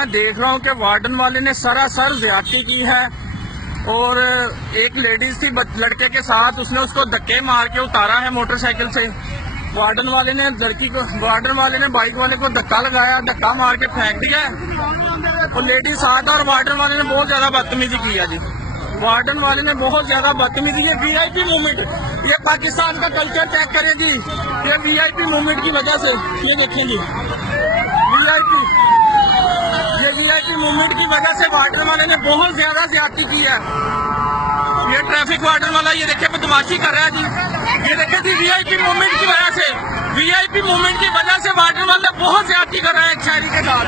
मैं देख रहा हूँ कि वार्डन वाले ने सरासर ज्यादती की है और एक लेडीज थी लड़के के साथ, उसने उसको धक्के मार के उतारा है मोटरसाइकिल से। वार्डन वाले ने बाइक वाले को धक्का लगाया, धक्का मार के फेंक दिया और लेडीज साथ और वार्डन वाले ने बहुत ज्यादा बदतमीजी की है जी। वार्डन वाले ने बहुत ज्यादा बदतमीजी की। वीआईपी मूवमेंट, ये पाकिस्तान का कल्चर चेक करेगी, ये वीआईपी मूवमेंट की वजह से। ये देखेंगे वीआईपी मूवमेंट की वजह से वार्डन वाले ने बहुत ज्यादा ज्यादती की है। ये ट्रैफिक वार्डन वाला ये देखिए बदमाशी कर रहा है जी। ये देखिए जी वीआईपी मूवमेंट की वजह से, वीआईपी मूवमेंट की वजह से वार्डन वाला बहुत ज्यादती कर रहा है एक शहरी के साथ।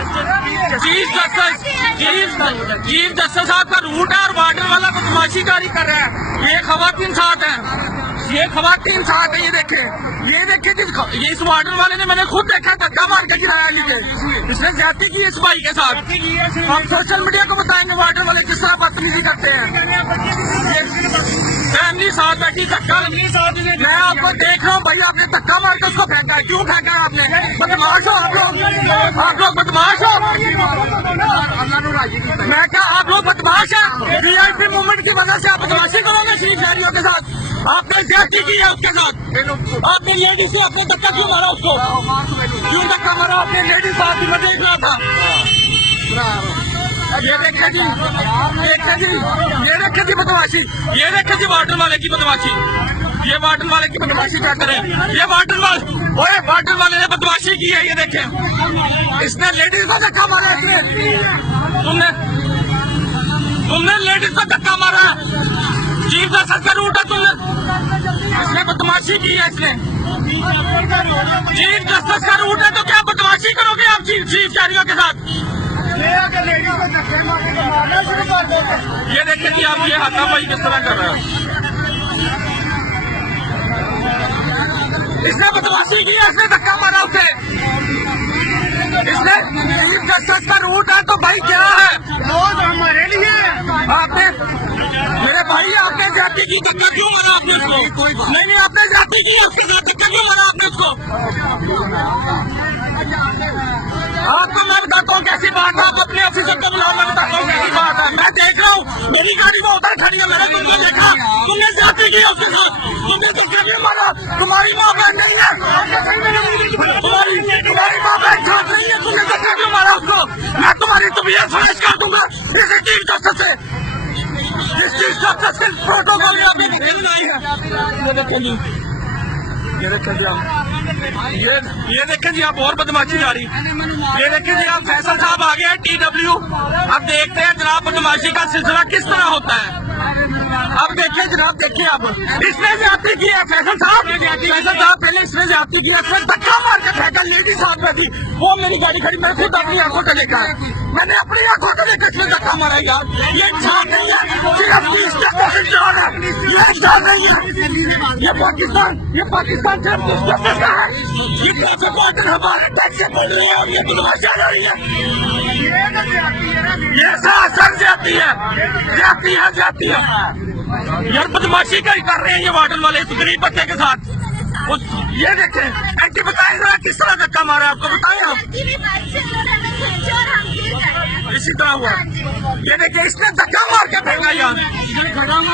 चीफ जस्टिस साहब का रूट है और वार्डन वाला बदमाशीकारी कर रहा है। ये खवातीन साथ है, ये खवातीन साथ है। ये देखे जी, ये इस वार्डन वाले ने मैंने खुद देखा, धक्का मार के गिराया लीजिए। इसने ज्यादती की इस भाई के साथ। हम सोशल मीडिया को बताएंगे वार्डन वाले किस तरह बदतमीजी करते हैं। फैमिली साथ बैठी, धक्का। मैं आपको देख रहा हूँ भाई, आपने धक्का मार के उसको फेंका है। क्यों फेंका है आपने? बदमाश हो आप लोग बदमाश हो। मैं क्या आप लोग बदमाश है? वीआईपी मूवमेंट की वजह से आप बदमाशी करोगे शहरियों के साथ? आपने ज्यादती की है उसके साथ। आपने लेडीज से अपने धक्का क्यों मारा उसको? क्यों धक्का मारा आपने? लेडीज साथ में देख रहा था। ये देखे जी, ये देखे जी बदमाशी, ये देखे जी वार्डन वाले की बदमाशी। ये वार्डन वाले की बदमाशी क्या करें? ये वार्डन वाले ने बदमाशी की है। ये देखे, इसने लेडीज को धक्का मारा। इसने तुमने लेडीज को धक्का मारा। चीफ जस्टिस का रूट है, तुमने इसने बदमाशी की है। इसने चीफ जस्टिस का रूट है तो क्या बदमाशी करोगे आप चीफ शहरियों के साथ? ये देखिए कि आप ये हाथापाई किस तरह कर रहे हो। इसने बदमाशी की है, इसने धक्का मारा उसे। इसने चीफ जस्टिस का रूट है तो भाई क्या है? हमारे लिए आपने, मेरे भाई आपने जाति की, धक्का क्यों मारा आपने उसको? नहीं, आपने जाति की, आपके साथ धक्का क्यों मारा आपने उसको? आपको मैं बताता हूँ कैसी बात है। आप अपने ऑफिसर को बुलाओ, मैं बताता हूँ कैसी बात है। मैं देख रहा हूँ मेरी गाड़ी में उधर खड़ी है, मैंने तुमको देखा, तुमने जाति की उसके साथ, तुमने धक्का क्यों मारा? तुम्हारी माँ बहन नहीं है, तुम्हारी माँ बहन साथ नहीं है, तुमने धक्का क्यों मारा उसको? मैं तुम्हारी तबीयत फैस कर दूंगा इसी चीफ जस्टिस से। इस चीफ जस्टिस के प्रोटोकॉल में आपने नहीं है। ये देखें जी आप और बदमाशी जा रही। ये देखें जी आप, फैसल साहब आ गए हैं TW। अब देखते हैं जनाब बदमाशी का सिलसिला किस तरह होता है। अब देखिए जनाब, देखिए अब इसने ज्यादती की है। फैसल साहब पहले इसने ज्यादती की है, इसने धक्का मार के फेंका। लेडी साहब बैठी, वो मेरी गाड़ी खड़ी, मैं खुद अपनी आंखों से देखा है। मैंने अपनी आंखों से देखा इसने धक्का मारा यार। ये इंसान नहीं है, सिर्फ इंसान है, ये इंसान नहीं है। ये पाकिस्तान सिर्फ जस्टिस का है। ये ट्रैफिक वार्डन हमारे टैक्स से पड़ रही है और ये बदमाशी आ रही है। ये सरासर जाती है यार, बदमाशी कर रहे हैं ये वार्डन वाले इस गरीब बच्चे के साथ। ये देखें, एंटी बताए जरा किस तरह धक्का मारा आपको, बताएं आप। इसी तरह हुआ। ये देखिए इसने धक्का मार के फेंका यार।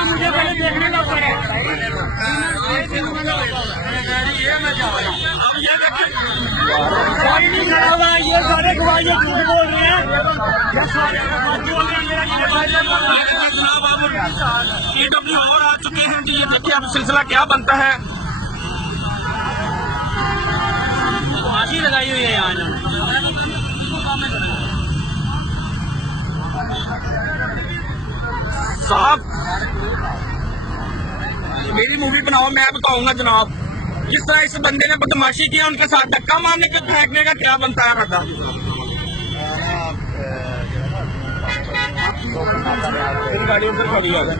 मुझे पहले देखने का ये सारे गवाही बोल रहे हैं। TW और आ चुके हैं कि ये देखिए अब सिलसिला क्या बनता है। फांसी लगाई हुई है यहाँ। साहब मेरी मूवी बनाओ, मैं बताऊंगा जनाब किस तरह इस बंदे ने बदमाशी किया, उनके साथ धक्का मारने के फेंकने का क्या बनता है रद्दा। गाड़ी उधर खड़ी हो गई,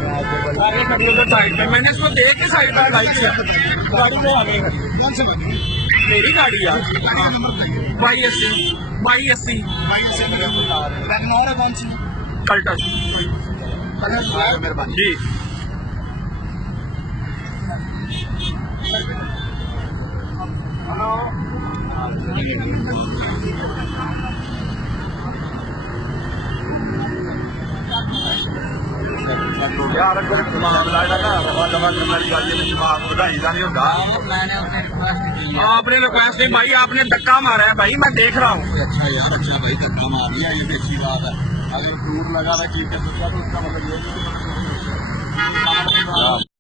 साइड में मैंने इसको देख के साइड पर लगाई थी। गाड़ी को आगे मेरी गाड़ी यार 2280 कल्टस जी। यार अगर मामला है ना रवा दवा मेरी गल नहीं माफ ਵਧਾਈ ਦਾ नहीं होता आपने रिक्वेस्ट नहीं भाई आपने धक्का मारा है भाई मैं देख रहा हूँ अच्छा यार अच्छा भाई धक्का मार दिया ये भी अच्छी बात है अगर दूर लगा रहा ठीक है तो उसका मतलब ये